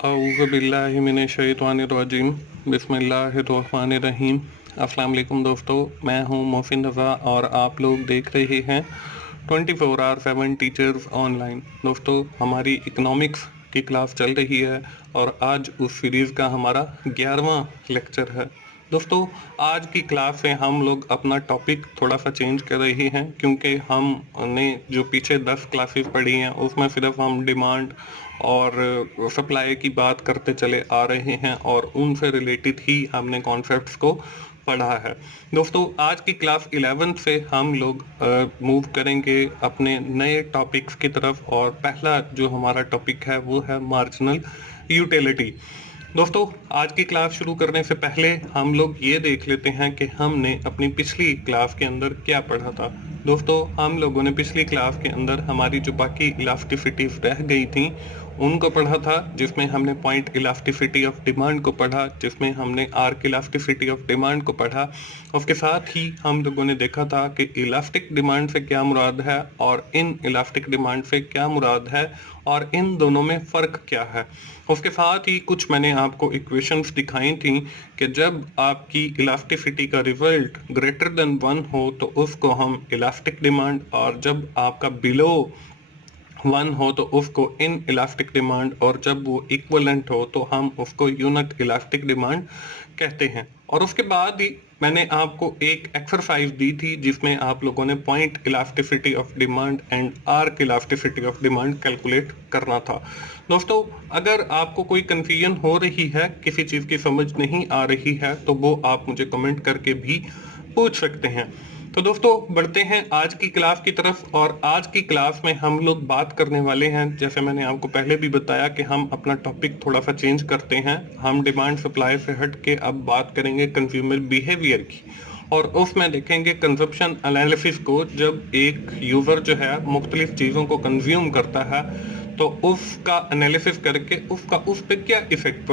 औज़ुबिल्लाहिमिनश्शैतानिर्रजीम बिस्मिल्लाहिर्रहमानिर्रहीम। अस्सलाम वालेकुम दोस्तों, मैं हूं मोहसिन रज़ा और आप लोग देख रहे हैं 24/7 टीचर्स ऑनलाइन। दोस्तों, हमारी इकोनॉमिक्स की क्लास चल रही है और आज उस सीरीज़ का हमारा 11वां लेक्चर है। दोस्तों, आज की क्लास से हम लोग अपना टॉपिक थोड़ा सा चेंज कर रहे हैं क्योंकि हमने जो पीछे 10 क्लासेस पढ़ी हैं उसमें सिर्फ हम डिमांड और सप्लाई की बात करते चले आ रहे हैं और उनसे रिलेटेड ही हमने कॉन्सेप्ट्स को पढ़ा है। दोस्तों, आज की क्लास 11th से हम लोग मूव करेंगे अपने नए टॉपिक्स की तरफ और पहला जो हमारा टॉपिक है वो है मार्जिनल यूटिलिटी। दोस्तों, आज की क्लास शुरू करने से पहले हम लोग ये देख लेते हैं कि हमने अपनी पिछली क्लास के अंदर क्या पढ़ा था। दोस्तों, हम लोगों ने पिछली क्लास के अंदर हमारी जो बाकी इलास्टिसिटीज रह गई थी उनको पढ़ा था, जिसमें हमने पॉइंट इलास्टिसिटी ऑफ डिमांड को पढ़ा, जिसमें हमने आर्क इलास्टिसिटी ऑफ डिमांड को पढ़ा। उसके साथ ही हम लोगों ने देखा था कि इलास्टिक डिमांड से क्या मुराद है और इन इलास्टिक डिमांड से क्या मुराद है और इन दोनों में फ़र्क क्या है। उसके साथ ही कुछ मैंने आपको इक्वेशंस दिखाई थी कि जब आपकी इलास्टिसिटी का रिजल्ट ग्रेटर देन 1 हो तो उसको हम इलास्टिक डिमांड, और जब आपका बिलो 1 हो तो उसको इन इलास्टिक डिमांड, और जब वो इक्वलेंट हो तो हम उसको यूनिट इलास्टिक डिमांड कहते हैं। और उसके बाद ही मैंने आपको एक एक्सरसाइज दी थी जिसमें आप लोगों ने point elasticity of demand and arc elasticity of demand calculate करना था। दोस्तों, अगर आपको कोई कंफ्यूजन हो रही है, किसी चीज़ की समझ नहीं आ रही है, तो वो आप मुझे कमेंट करके भी पूछ सकते हैं। तो दोस्तों, बढ़ते हैं आज की क्लास की तरफ। और आज की क्लास में हम लोग बात करने वाले हैं, जैसे मैंने आपको पहले भी बताया कि हम अपना टॉपिक थोड़ा सा चेंज करते हैं। हम डिमांड सप्लाई से हट के अब बात करेंगे कंज्यूमर बिहेवियर की, और उसमें देखेंगे कंजप्शन एनालिसिस को। जब एक यूज़र जो है मुख्तलिफ चीज़ों को कंज्यूम करता है तो उसका एनालिसिस करके उसका उस पर क्या इफेक्ट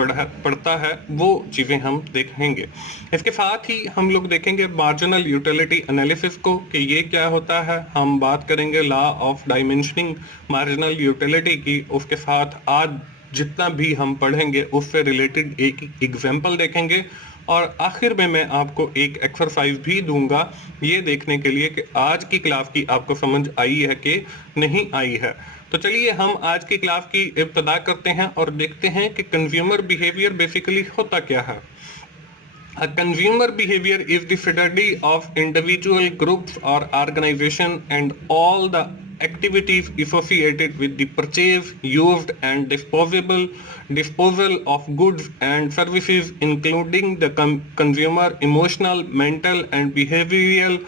पड़ता है, वो चीज़ें हम देखेंगे। इसके साथ ही हम लोग देखेंगे मार्जिनल यूटिलिटी एनालिसिस को कि ये क्या होता है। हम बात करेंगे law of diminishing marginal utility की। उसके साथ आज जितना भी हम पढ़ेंगे उससे रिलेटेड एक एग्जाम्पल देखेंगे, और आखिर में मैं आपको एक एक्सरसाइज भी दूंगा ये देखने के लिए कि आज की क्लास की आपको समझ आई है कि नहीं आई है। तो चलिए हम आज की क्लास की इब्तिदा करते हैं और देखते हैं कि कंज्यूमर बिहेवियर बेसिकली होता क्या है। A consumer behavior is the study of individual groups or organization and all the activities associated with the purchase, used and disposal of goods and services, including the consumer emotional, mental and behavioral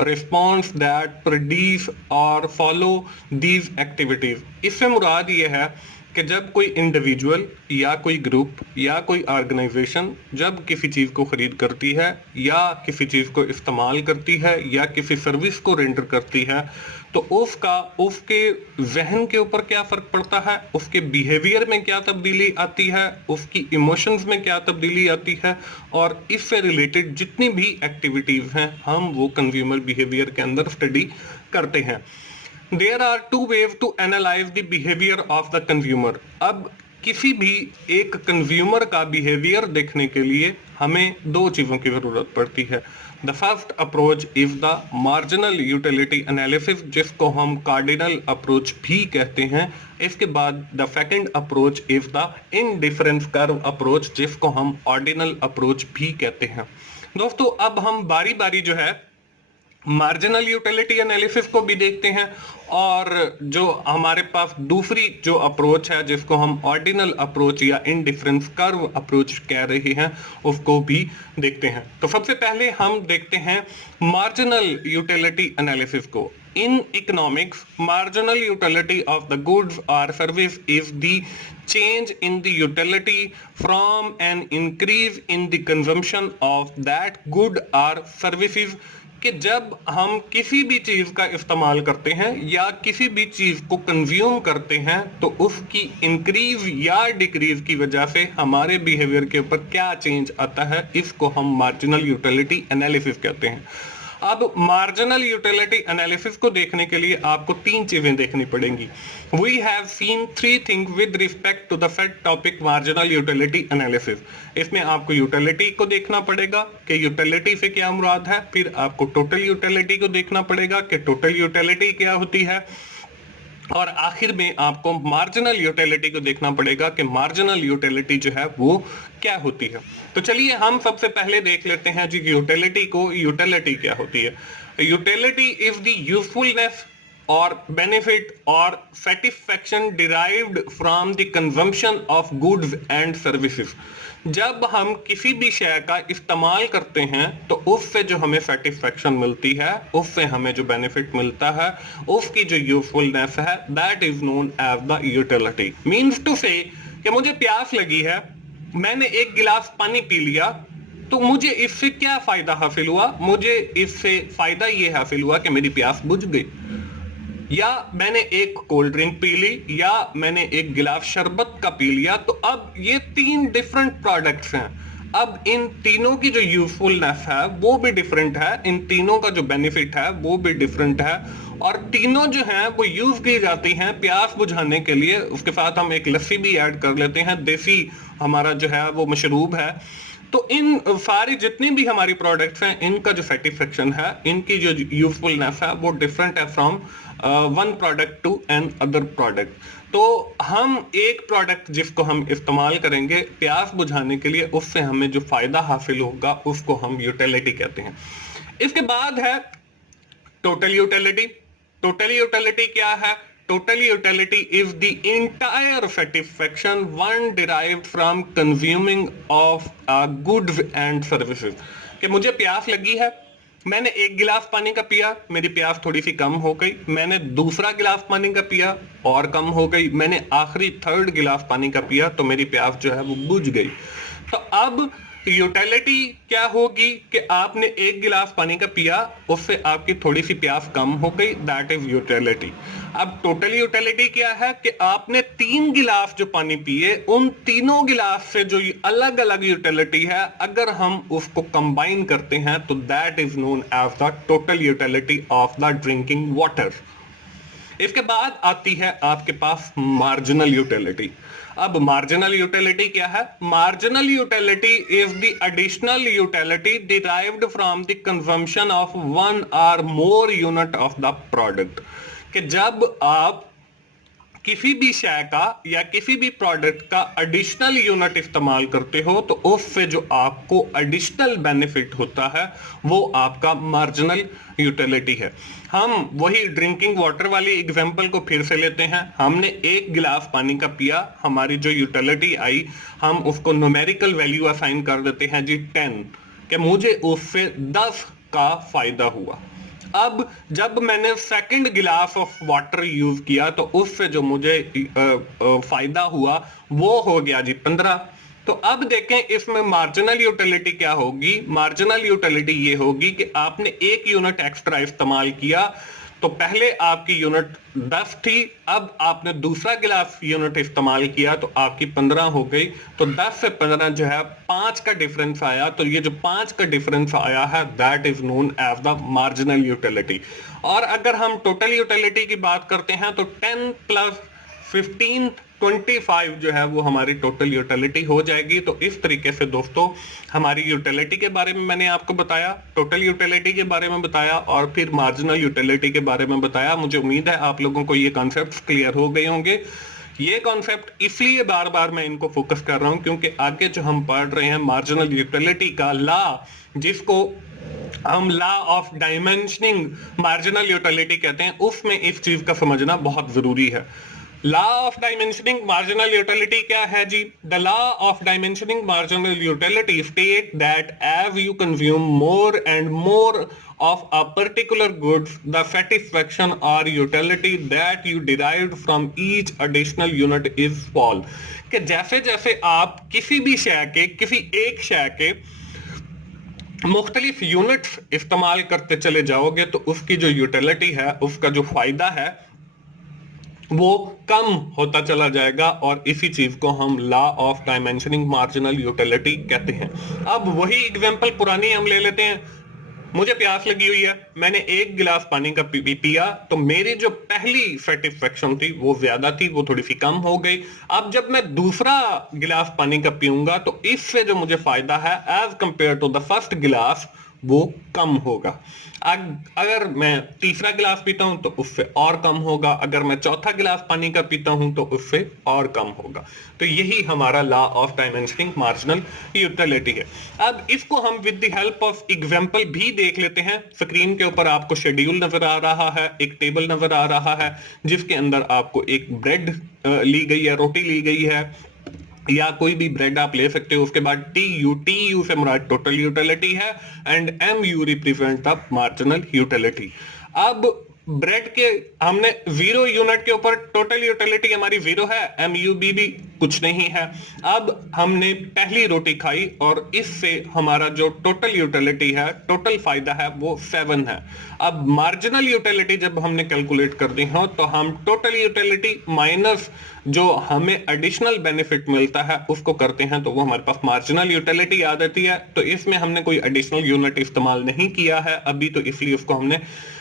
response that produce or follow these activities। इससे मुराद ये है कि जब कोई individual या कोई group या कोई ऑर्गेनाइजेशन जब किसी चीज़ को ख़रीद करती है या किसी चीज़ को इस्तेमाल करती है या किसी सर्विस को रेंडर करती है, तो उसके जहन के ऊपर क्या फ़र्क पड़ता है, उसके बिहेवियर में क्या तब्दीली आती है, उसकी इमोशंस में क्या तब्दीली आती है, और इससे रिलेटेड जितनी भी एक्टिविटीज़ हैं हम वो कंज्यूमर बिहेवियर के अंदर स्टडी करते हैं। There are two ways to analyze the behavior of the consumer। अब किसी भी एक कंज्यूमर का बिहेवियर देखने के लिए हमें दो चीज़ों की ज़रूरत पड़ती है। The first approach is the marginal utility analysis, जिसको हम कार्डिनल अप्रोच भी कहते हैं। इसके बाद the second approach is the indifference curve approach, जिसको हम ऑर्डिनल अप्रोच भी कहते हैं। दोस्तों, अब हम बारी बारी जो है मार्जिनल यूटिलिटी एनालिसिस को भी देखते हैं, और जो हमारे पास दूसरी जो अप्रोच है जिसको हम ऑर्डिनल अप्रोच या इनडिफरेंस कर्व अप्रोच कह रहे हैं उसको भी देखते हैं। तो सबसे पहले हम देखते हैं मार्जिनल यूटिलिटी एनालिसिस को। In economics, marginal utility of the goods or service is the change in the utility from an increase in the consumption of that good or services। कि जब हम किसी भी चीज़ का इस्तेमाल करते हैं या किसी भी चीज़ को कंज्यूम करते हैं तो उसकी इंक्रीज या डिक्रीज की वजह से हमारे बिहेवियर के ऊपर क्या चेंज आता है, इसको हम मार्जिनल यूटिलिटी एनालिसिस कहते हैं। अब मार्जिनल यूटिलिटी एनालिसिस को देखने के लिए आपको तीन चीजें देखनी पड़ेंगी। We have seen three thing with respect to the set topic marginal utility analysis. इसमें आपको यूटिलिटी को देखना पड़ेगा कि यूटिलिटी से क्या मुराद है, फिर आपको टोटल यूटिलिटी को देखना पड़ेगा कि टोटल यूटिलिटी क्या होती है, और आखिर में आपको मार्जिनल यूटिलिटी को देखना पड़ेगा कि मार्जिनल यूटिलिटी जो है वो क्या होती है। तो चलिए हम सबसे पहले देख लेते हैं जी यूटिलिटी को। यूटिलिटी क्या होती है? Utility is the usefulness or benefit or satisfaction derived from the consumption of goods and services। जब हम किसी भी शय का इस्तेमाल करते हैं तो उससे जो हमें सेटिस्फेक्शन मिलती है, उससे हमें जो बेनिफिट मिलता है, उसकी जो यूजफुलनेस है, that is known as the utility. Means to say कि मुझे प्यास लगी है, मैंने एक गिलास पानी पी लिया, तो मुझे इससे क्या फायदा हासिल हुआ? मुझे इससे फायदा ये हासिल हुआ कि मेरी प्यास बुझ गई, या मैंने एक कोल्ड ड्रिंक पी ली, या मैंने एक गिलास शरबत का पी लिया। तो अब ये तीन डिफरेंट प्रोडक्ट्स हैं। अब इन तीनों की जो यूजफुलनेस है वो भी डिफरेंट है, इन तीनों का जो बेनिफिट है वो भी डिफरेंट है, और तीनों जो हैं वो यूज की जाती हैं प्यास बुझाने के लिए। उसके साथ हम एक लस्सी भी ऐड कर लेते हैं, देसी हमारा जो है वो मशरूब है। तो इन सारी जितनी भी हमारी प्रोडक्ट्स हैं, इनका जो सेटिस्फेक्शन है, इनकी जो यूजफुलनेस है वो डिफरेंट है from one product to another product. तो हम एक प्रोडक्ट जिसको हम इस्तेमाल करेंगे प्यास बुझाने के लिए, उससे हमें जो फायदा हासिल होगा उसको हम यूटिलिटी कहते हैं। इसके बाद है टोटल यूटिलिटी। टोटल यूटिलिटी क्या है? Total utility is the entire satisfaction one derived from consuming of goods and services। कि मुझे प्यास लगी है, मैंने एक गिलास पानी का पिया, मेरी प्यास थोड़ी सी कम हो गई, मैंने दूसरा गिलास पानी का पिया और कम हो गई, मैंने आखिरी थर्ड गिलास पानी का पिया तो मेरी प्यास जो है वो बुझ गई। तो अब यूटिलिटी क्या होगी कि आपने एक गिलास पानी का पिया, उससे आपकी थोड़ी सी प्यास कम हो गई, दैट इज यूटिलिटी। अब टोटल यूटिलिटी क्या है कि आपने 3 गिलास जो पानी पिए, उन तीनों गिलास से जो अलग अलग यूटिलिटी है, अगर हम उसको कंबाइन करते हैं तो that is known as the total utility of the drinking water. इसके बाद आती है आपके पास मार्जिनल यूटिलिटी। अब मार्जिनल यूटिलिटी क्या है? Marginal utility is the additional utility derived from the consumption of one or more unit of the product. कि जब आप किसी भी शय का या किसी भी प्रोडक्ट का एडिशनल यूनिट इस्तेमाल करते हो तो उससे जो आपको एडिशनल बेनिफिट होता है वो आपका मार्जिनल यूटिलिटी है। हम वही ड्रिंकिंग वाटर वाली एग्जांपल को फिर से लेते हैं। हमने एक गिलास पानी का पिया, हमारी जो यूटिलिटी आई, हम उसको न्यूमेरिकल वैल्यू असाइन कर देते हैं जी 10, कि मुझे उससे 10 का फायदा हुआ। अब जब मैंने सेकंड गिलास ऑफ वाटर यूज किया तो उससे जो मुझे फायदा हुआ वो हो गया जी 15। तो अब देखें इसमें मार्जिनल यूटिलिटी क्या होगी? मार्जिनल यूटिलिटी ये होगी कि आपने एक यूनिट एक्स्ट्रा इस्तेमाल किया, तो पहले आपकी यूनिट 10 थी, अब आपने दूसरा गिलास यूनिट इस्तेमाल किया तो आपकी 15 हो गई। तो 10 से 15 जो है 5 का डिफरेंस आया, तो ये जो 5 का डिफरेंस आया है that is known as the marginal utility. और अगर हम टोटल यूटिलिटी की बात करते हैं तो 10 प्लस 15 25 जो है वो हमारी टोटल यूटिलिटी हो जाएगी। तो इस तरीके से दोस्तों हमारी यूटिलिटी के बारे में मैंने आपको बताया, टोटल यूटिलिटी के बारे में बताया और फिर मार्जिनल यूटिलिटी के बारे में बताया। मुझे उम्मीद है आप लोगों को ये कॉन्सेप्ट्स क्लियर हो गए होंगे। ये कॉन्सेप्ट इसलिए बार बार मैं इनको फोकस कर रहा हूं क्योंकि आगे जो हम पढ़ रहे हैं मार्जिनल यूटिलिटी का लॉ, जिसको हम law of diminishing marginal utility कहते हैं, उसमें इस चीज का समझना बहुत जरूरी है। Law of diminishing marginal utility क्या है जी? The law of diminishing marginal utility state that as you consume more and more of a particular goods, the satisfaction or utility that you derived from each additional unit is fall। कि जैसे जैसे आप किसी भी शय के, किसी एक शय के मुख्तलिफ यूनिट्स इस्तेमाल करते चले जाओगे तो उसकी जो यूटिलिटी है, उसका जो फायदा है वो कम होता चला जाएगा, और इसी चीज को हम law of diminishing marginal utility कहते हैं। अब वही एग्जांपल पुरानी हम ले लेते हैं। मुझे प्यास लगी हुई है, मैंने एक गिलास पानी का पिया, तो मेरी जो पहली सेटिस्फेक्शन थी वो ज्यादा थी, वो थोड़ी सी कम हो गई। अब जब मैं दूसरा गिलास पानी का पीऊंगा तो इससे जो मुझे फायदा है as compare to the first glass वो कम होगा। अगर मैं तीसरा गिलास पीता हूं तो उससे और कम होगा, अगर मैं चौथा गिलास पानी का पीता हूं तो उससे और कम होगा। तो यही हमारा law of dimensioning marginal utility है। अब इसको हम with the help of example भी देख लेते हैं। स्क्रीन के ऊपर आपको शेड्यूल नजर आ रहा है, एक टेबल नजर आ रहा है जिसके अंदर आपको एक ब्रेड ली गई है, रोटी ली गई है, या कोई भी ब्रेड आप ले सकते हो। उसके बाद टी यू से मुराद टोटल यूटिलिटी है and M U represent the marginal utility. अब ब्रेड के हमने 0 यूनिट के ऊपर टोटल यूटिलिटी हमारी 0 है, एम यू बी भी कुछ नहीं है। अब हमने पहली रोटी खाई और इससे हमारा जो टोटल यूटिलिटी है, टोटल फायदा है वो 7 है। अब मार्जिनल यूटिलिटी जब हमने कैलकुलेट कर दी हो तो हम टोटल यूटिलिटी माइनस जो हमें एडिशनल बेनिफिट मिलता है उसको करते हैं, तो वो हमारे पास मार्जिनल यूटिलिटी आ जाती है। तो इसमें हमने कोई एडिशनल यूनिट इस्तेमाल नहीं किया है अभी, तो इसलिए उसको हमने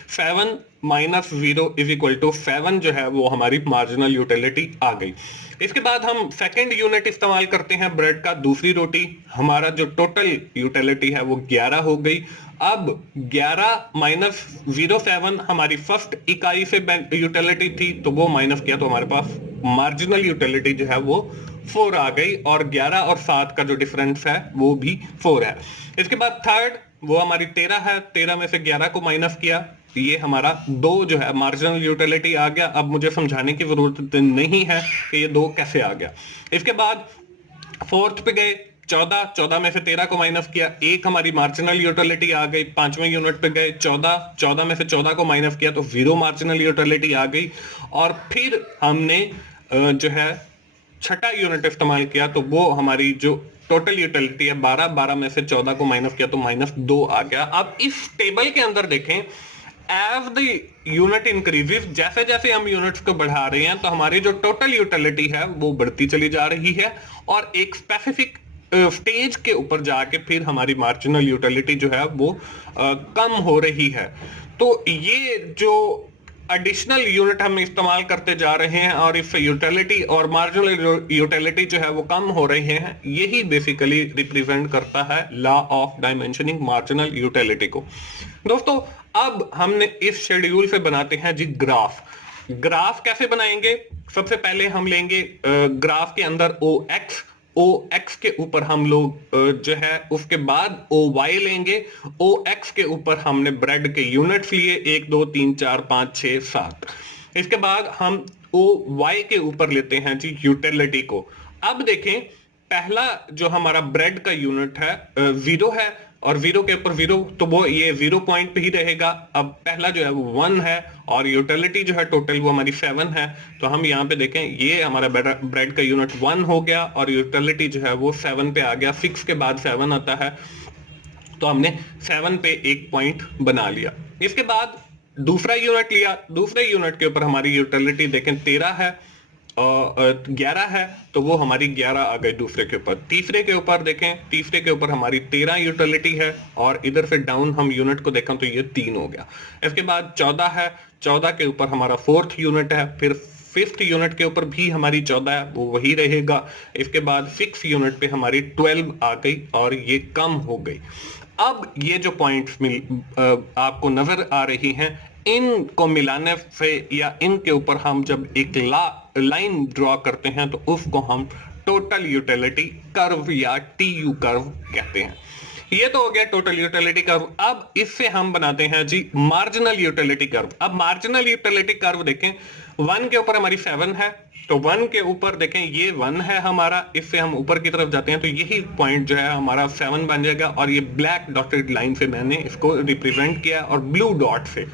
7 माइनस 0 इज इक्वल टू 7 जो है वो हमारी मार्जिनल यूटिलिटी आ गई। इसके बाद हम सेकंड यूनिट इस्तेमाल करते हैं ब्रेड का, दूसरी रोटी, हमारा जो टोटल यूटिलिटी है वो 11 हो गई। अब 11 माइनस 07 हमारी फर्स्ट इकाई से यूटिलिटी थी, तो वो माइनस किया तो हमारे पास मार्जिनल यूटिलिटी जो है वो 4 आ गई, और 11 और 7 का जो डिफरेंस है वो भी 4 है। इसके बाद थर्ड वो हमारी 13 है, 13 में से 11 को माइनस किया, ये हमारा 2 जो है मार्जिनल यूटिलिटी आ गया। अब मुझे समझाने की जरूरत नहीं है कि ये 2 कैसे आ गया। इसके बाद फोर्थ पे गए, 14, 14 में से 13 को माइनस किया, 1 हमारी मार्जिनल यूटिलिटी आ गई। पांचवें यूनिट पे गए, 14, 14 में से 14 को माइनस किया तो 0 मार्जिनल यूटिलिटी आ गई। और फिर हमने जो है छठा यूनिट इस्तेमाल किया, तो वो हमारी जो टोटल यूटिलिटी है 12, 12 में से 14 को माइनस किया तो -2 आ गया। अब इस टेबल के अंदर देखें, एज द यूनिट इंक्रीजेस, जैसे जैसे हम यूनिट्स को बढ़ा रहे हैं तो हमारी जो टोटल यूटिलिटी है वो बढ़ती चली जा रही है, और एक स्पेसिफिक स्टेज के ऊपर जाके फिर हमारी मार्जिनल यूटिलिटी जो है वो कम हो रही है। तो ये जो एडिशनल यूनिट हम इस्तेमाल करते जा रहे हैं और इससे यूटिलिटी और मार्जिनल यूटिलिटी जो है वो कम हो रहे हैं, यही बेसिकली रिप्रेजेंट करता है law of diminishing marginal utility को। दोस्तों अब हमने इस शेड्यूल से बनाते हैं जी ग्राफ। ग्राफ कैसे बनाएंगे? सबसे पहले हम लेंगे ग्राफ के अंदर ओ एक्स के ऊपर हम लोग जो है उसके बाद ओ वाई लेंगे। ओ एक्स के ऊपर हमने ब्रेड के यूनिट्स लिए 1 2 3 4 5 6 7। इसके बाद हम ओ वाई के ऊपर लेते हैं जी यूटिलिटी को। अब देखें, पहला जो हमारा ब्रेड का यूनिट है 0 है, और 0 के ऊपर 0, तो वो ये 0 पॉइंट पे ही रहेगा। अब पहला जो है वो 1 है और यूटिलिटी जो है टोटल वो हमारी 7 है। तो हम यहाँ पे देखें, ये हमारा ब्रेड का यूनिट 1 हो गया और यूटिलिटी जो है वो 7 पे आ गया। 6 के बाद 7 आता है, तो हमने 7 पे एक पॉइंट बना लिया। इसके बाद दूसरा यूनिट लिया, दूसरे यूनिट के ऊपर हमारी यूटिलिटी देखें 13 है और 11 है, तो वो हमारी 11 आ गई दूसरे के ऊपर। तीसरे के ऊपर देखें, तीसरे के ऊपर हमारी 13 यूटिलिटी है, और इधर से डाउन हम यूनिट को देखें तो ये 3 हो गया। इसके बाद 14 है, 14 के ऊपर हमारा फोर्थ यूनिट है, फिर फिफ्थ यूनिट के ऊपर भी हमारी 14 है, वो वही रहेगा। इसके बाद 6 यूनिट पे हमारी 12 आ गई और ये कम हो गई। अब ये जो पॉइंट्स आपको नजर आ रही हैं, इनको मिलाने से या इनके ऊपर हम जब एक लाइन ड्रॉ करते हैं तो उसको हम टोटल यूटिलिटी कर्व या टीयू कर्व कहते हैं। ये तो हो गया टोटल यूटिलिटी कर्व। अब इससे हम बनाते हैं जी मार्जिनल यूटिलिटी कर्व। अब मार्जिनल यूटिलिटी कर्व देखें, 1 के ऊपर हमारी 7 है, तो 1 के ऊपर देखें ये 1 है हमारा, इससे हम ऊपर की तरफ जाते हैं तो यही पॉइंट जो है हमारा 7 बन जाएगा, और ये ब्लैक डॉटेड लाइन से मैंने इसको रिप्रेजेंट किया और ब्लू डॉट से।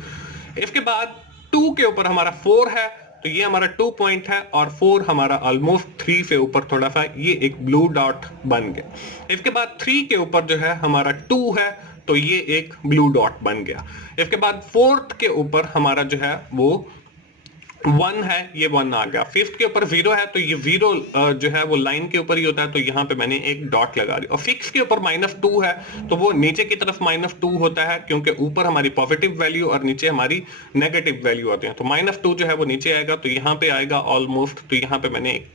इसके बाद 2 के ऊपर हमारा 4 है, तो ये हमारा 2 पॉइंट है, और 4 हमारा ऑलमोस्ट 3 से ऊपर थोड़ा सा, ये एक ब्लू डॉट बन गया। इसके बाद 3 के ऊपर जो है हमारा 2 है, तो ये एक ब्लू डॉट बन गया। इसके बाद 4th के ऊपर हमारा जो है वो 1 है, ये 1 आ गया। फिफ्थ के ऊपर 0 है तो ये 0 जो है वो लाइन के ऊपर ही होता है, तो यहाँ पे मैंने एक डॉट लगा दिया। और सिक्स के ऊपर -2 है तो वो नीचे की तरफ -2 होता है, क्योंकि ऊपर हमारी पॉजिटिव वैल्यू और नीचे हमारी नेगेटिव वैल्यू आती है। तो -2 जो है वो नीचे आएगा, तो यहाँ पे आएगा ऑलमोस्ट, तो यहाँ पे मैंने एक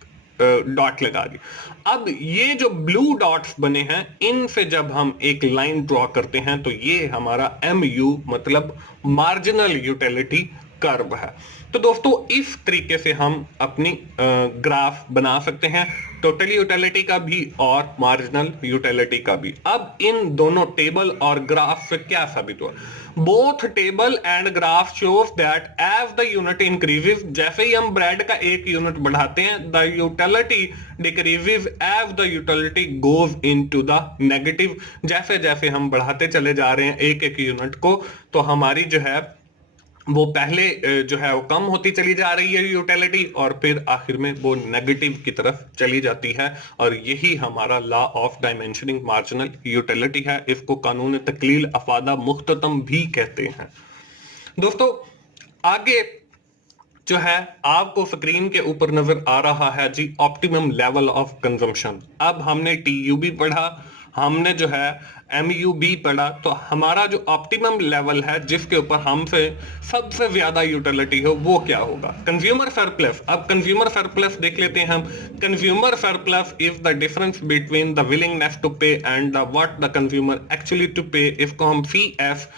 डॉट लगा दी। अब ये जो ब्लू डॉट्स बने हैं, इनसे जब हम एक लाइन ड्रॉ करते हैं तो ये हमारा MU मतलब मार्जिनल यूटिलिटी कर्व है। तो दोस्तों इस तरीके से हम अपनी ग्राफ बना सकते हैं, टोटल यूटिलिटी का भी और मार्जिनल यूटिलिटी का भी। अब इन दोनों टेबल और ग्राफ से क्या साबित हुआ? Both table and graph shows that as the unit increases, जैसे ही हम ब्रेड का एक यूनिट बढ़ाते हैं, the utility decreases as the utility goes into the negative. जैसे जैसे हम बढ़ाते चले जा रहे हैं एक एक यूनिट को, तो हमारी जो है वो पहले जो है वो कम होती चली जा रही है यूटिलिटी, और फिर आखिर में वो नेगेटिव की तरफ चली जाती है। और यही हमारा law of diminishing marginal utility है। इसको कानून तकलील अफादा मुख्ततम भी कहते हैं। दोस्तों आगे जो है आपको स्क्रीन के ऊपर नजर आ रहा है जी ऑप्टिमम लेवल ऑफ कंजम्पशन। अब हमने TUB पढ़ा, हमने जो है MUB पढ़ा, तो हमारा जो ऑप्टिमम लेवल है जिसके ऊपर हमसे सबसे ज्यादा यूटिलिटी हो वो क्या होगा? Consumer surplus. अब कंज्यूमर सरप्लस देख लेते हैं हम। Consumer surplus is the difference between the willingness to pay and the what the consumer actually to pay. इसको हम CS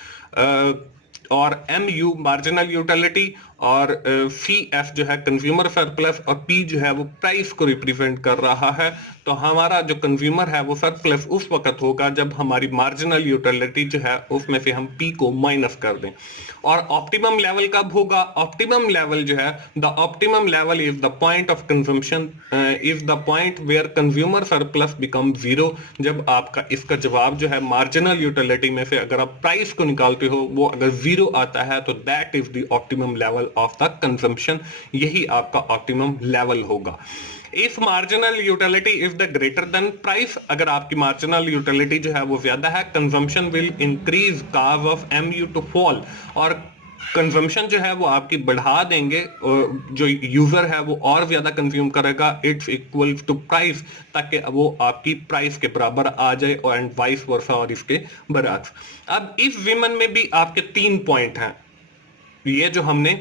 और MU मार्जिनल यूटिलिटी और CS जो है कंज्यूमर सरप्लस और P जो है वो प्राइस को रिप्रेजेंट कर रहा है। तो हमारा जो कंज्यूमर है वो सरप्लस उस वक्त होगा जब हमारी मार्जिनल यूटिलिटी जो है उसमें से हम P को माइनस कर दें। और ऑप्टिमम लेवल कब होगा? ऑप्टिमम लेवल जो है, the optimum level is the point of consumption is the point where consumer surplus become 0। जब आपका इसका जवाब जो है मार्जिनल यूटिलिटी में से अगर आप प्राइस को निकालते हो वो अगर 0 आता है तो that is the optimum level of the consumption. यही आपका ऑप्टिमम लेवल होगा। If marginal utility is the greater than price, अगर आपकी मार्जिनल यूटिलिटी जो है वो ज्यादा है, consumption will increase cause of MU to fall. और कंजम्पशन जो है वो आपकी बढ़ा देंगे, जो यूजर है वो और ज्यादा कंज्यूम करेगा, इट्स इक्वल टू प्राइस, ताकि वो आपकी प्राइस के बराबर आ जाए और एंड वाइस वर्सा और इसके बरअक्स। अब इस विमन में भी आपके 3 पॉइंट हैं, ये जो हमने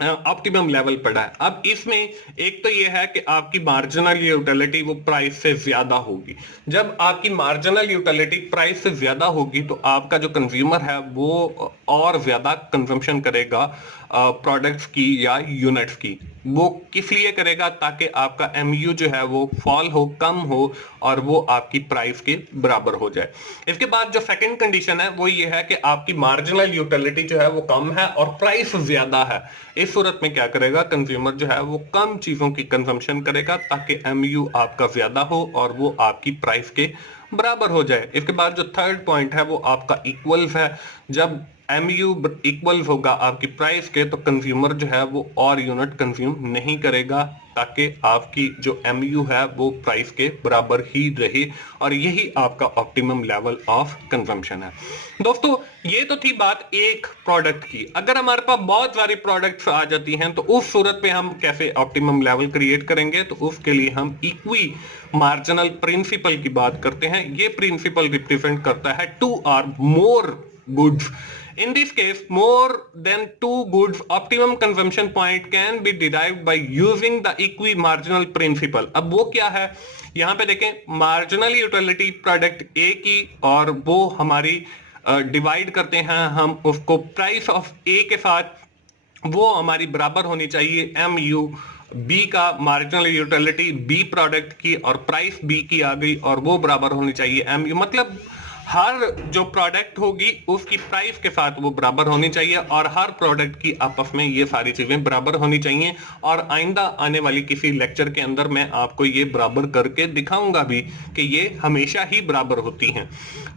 ऑप्टिमम लेवल पढ़ा है। अब इसमें एक तो ये है कि आपकी मार्जिनल यूटिलिटी वो प्राइस से ज्यादा होगी। जब आपकी मार्जिनल यूटिलिटी प्राइस से ज्यादा होगी तो आपका जो कंज्यूमर है वो और ज्यादा कंजम्पशन करेगा प्रोडक्ट्स की या यूनिट्स की। वो किस लिए करेगा? ताकि आपका MU जो है वो फॉल हो, कम हो और वो आपकी प्राइस के बराबर हो जाए। इसके बाद जो सेकंड कंडीशन है वो ये है कि आपकी मार्जिनल यूटिलिटी जो है वो कम है और प्राइस ज्यादा है। इस सूरत में क्या करेगा? कंज्यूमर जो है वो कम चीजों की कंजम्पशन करेगा ताकि MU आपका ज्यादा हो और वो आपकी प्राइस के बराबर हो जाए। इसके बाद जो थर्ड पॉइंट है वो आपका इक्वल्स है। जब MU इक्वल होगा आपकी प्राइस के तो कंज्यूमर जो है वो और यूनिट कंज्यूम नहीं करेगा, ताकि आपकी जो MU है वो प्राइस के बराबर ही रहे। और यही आपका ऑप्टिमम लेवल ऑफ कंजम्पशन है। दोस्तों ये तो थी बात एक प्रोडक्ट की। अगर हमारे पास बहुत सारी प्रोडक्ट्स आ जाती हैं तो उस सूरत में हम कैसे ऑप्टिमम लेवल क्रिएट करेंगे? तो उसके लिए हम इक्वी मार्जिनल प्रिंसिपल की बात करते हैं। ये प्रिंसिपल रिप्रेजेंट करता है 2 or more goods. In this case, more than 2 goods optimum consumption point can be derived by using the equi-marginal principle. अब वो क्या है? यहाँ पे देखें, मार्जिनल यूटिलिटी प्रोडक्ट A की और वो हमारी डिवाइड करते हैं हम उसको प्राइस ऑफ A के साथ, वो हमारी बराबर होनी चाहिए MU B का मार्जिनल यूटिलिटी B प्रोडक्ट की, और प्राइस B की आ गई और वो बराबर होनी चाहिए MU। मतलब हर जो प्रोडक्ट होगी उसकी प्राइस के साथ वो बराबर होनी चाहिए और हर प्रोडक्ट की आपस में ये सारी चीजें बराबर होनी चाहिए। और आइंदा आने वाली किसी लेक्चर के अंदर मैं आपको ये बराबर करके दिखाऊंगा भी कि ये हमेशा ही बराबर होती हैं।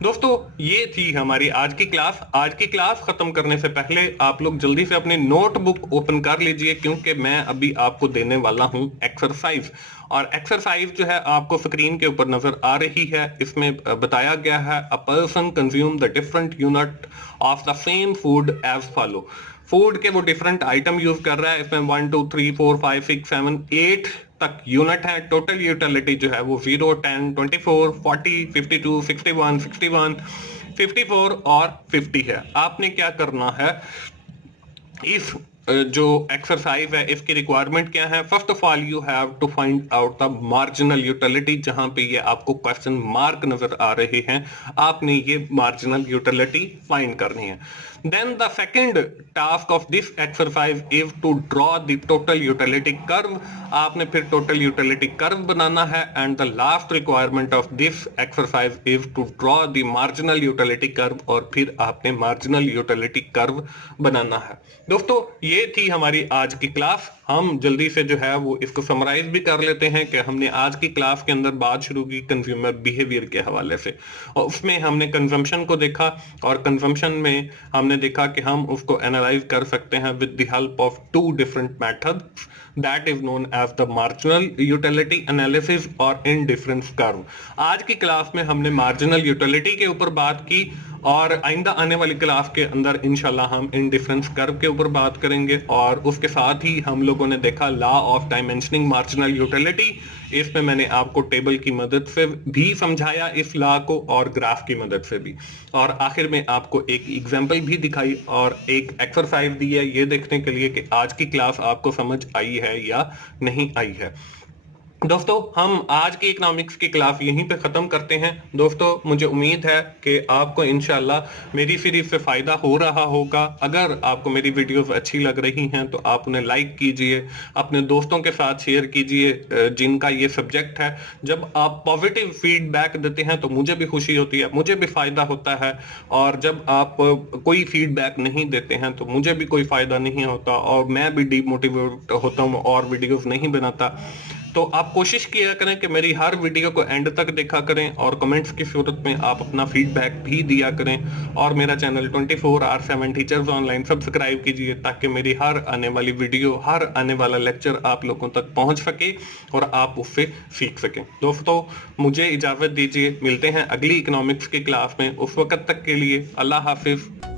दोस्तों ये थी हमारी आज की क्लास। आज की क्लास खत्म करने से पहले आप लोग जल्दी से अपनी नोटबुक ओपन कर लीजिए, क्योंकि मैं अभी आपको देने वाला हूं एक्सरसाइज। और एक्सरसाइज जो है आपको स्क्रीन के ऊपर नजर आ रही है। इसमें बताया गया है, a person consume the different unit of the same food as follow. Food के वो डिफरेंट आइटम यूज कर रहा है, इसमें 1 2 3 4 5 6 7 8 तक यूनिट है। टोटल यूटिलिटी जो है वो 0 10 24 40 52 61 61 54 और 50 है। आपने क्या करना है, इस जो एक्सरसाइज है इसकी रिक्वायरमेंट क्या है? First of all you have to find out the marginal utility. जहां पे ये आपको क्वेश्चन मार्क नजर आ रहे हैं, आपने ये मार्जिनल यूटिलिटी फाइंड करनी है। Then the second task of this exercise is to draw the total utility curve. आपने फिर टोटल यूटिलिटी कर्व बनाना है। And the last requirement of this exercise is to draw the marginal utility curve, और फिर आपने marginal utility curve बनाना है। दोस्तों ये थी हमारी आज की क्लास। हम जल्दी से जो है वो इसको समराइज भी कर लेते हैं कि हमने आज की क्लास के अंदर बात शुरू की कंज्यूमर बिहेवियर के हवाले से, और उसमें हमने कंजम्पशन को देखा, और कंजम्पशन में हमने देखा कि हम उसको एनालाइज कर सकते हैं with the help of 2 different methods, that is known as the marginal utility analysis और इंडिफरेंस कर्व। आज की क्लास में हमने मार्जिनल यूटिलिटी के ऊपर बात की, और आइंदा आने वाली क्लास के अंदर इंशाल्लाह हम इंडिफरेंस कर्व के ऊपर बात करेंगे। और उसके साथ ही हम लोगों ने देखा law of diminishing marginal utility. इसमें मैंने आपको टेबल की मदद से भी समझाया इस लॉ को, और ग्राफ की मदद से भी, और आखिर में आपको एक एग्जांपल भी दिखाई और एक एक्सरसाइज दी है, ये देखने के लिए कि आज की क्लास आपको समझ आई है या नहीं आई है। दोस्तों हम आज की इकोनॉमिक्स की क्लास यहीं पे खत्म करते हैं। दोस्तों मुझे उम्मीद है कि आपको इंशाल्लाह मेरी सीरीज से फायदा हो रहा होगा। अगर आपको मेरी वीडियोस अच्छी लग रही हैं तो आप उन्हें लाइक कीजिए, अपने दोस्तों के साथ शेयर कीजिए जिनका ये सब्जेक्ट है। जब आप पॉजिटिव फीडबैक देते हैं तो मुझे भी खुशी होती है, मुझे भी फायदा होता है, और जब आप कोई फीडबैक नहीं देते हैं तो मुझे भी कोई फायदा नहीं होता, और मैं भी डीमोटिवेट होता हूँ और वीडियोस नहीं बनाता। तो आप कोशिश किया करें कि मेरी हर वीडियो को एंड तक देखा करें, और कमेंट्स की सूरत में आप अपना फीडबैक भी दिया करें, और मेरा चैनल 24/7 टीचर्स ऑनलाइन सब्सक्राइब कीजिए, ताकि मेरी हर आने वाली वीडियो, हर आने वाला लेक्चर आप लोगों तक पहुंच सके और आप उससे सीख सकें। दोस्तों मुझे इजाजत दीजिए, मिलते हैं अगली इकोनॉमिक्स की क्लास में। उस वक्त तक के लिए अल्लाह हाफिज।